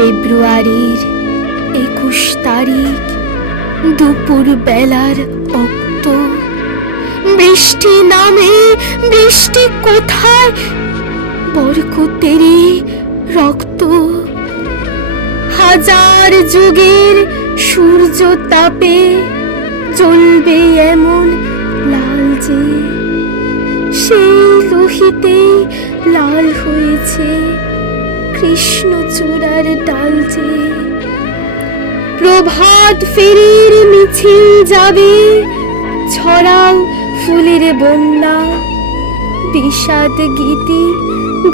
ফেব্রুয়ারির 21 তারিখ দুপুর বেলার অক্ত, বৃষ্টি নামে, বৃষ্টি কোথায়, বরকতেরই রক্ত। হাজার যুগের সূর্য তাপে জ্বলবে এমন লাল যে, সেই লোহিতে লাল হয়েছে কৃষ্ণচূড়ার ডাল যে। প্রভাত ফেরির মিছিল যাবে, ছড়াও ফুলের বন্যা, বিষাদ গীতি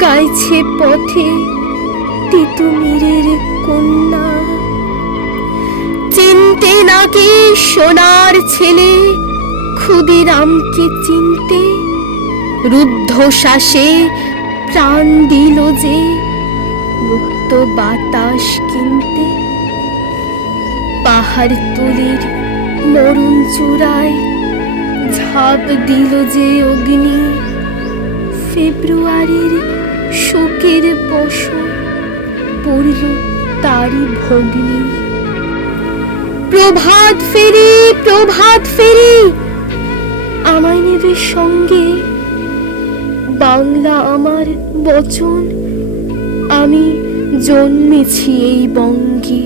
গাইছে পথে তিতুমিরের কন্যা। চিনতে নাকি সোনার ছেলে ক্ষুদিরামকে চিনতে, রুদ্ধ শ্বাসে প্রাণ দিল যে মুক্ত বাতাস কিনতে। পাহাড়তলির মরুণ চূড়ায় ঝাঁপ দিল যে অগ্নি, ফেব্রুয়ারির শোকের বসন পড়ল তারই ভগ্নি। প্রভাত ফেরি, প্রভাত ফেরি, আমায় নেবে সঙ্গে, বাংলা আমার বচন, আমি জন্মেছি এই বঙ্গে।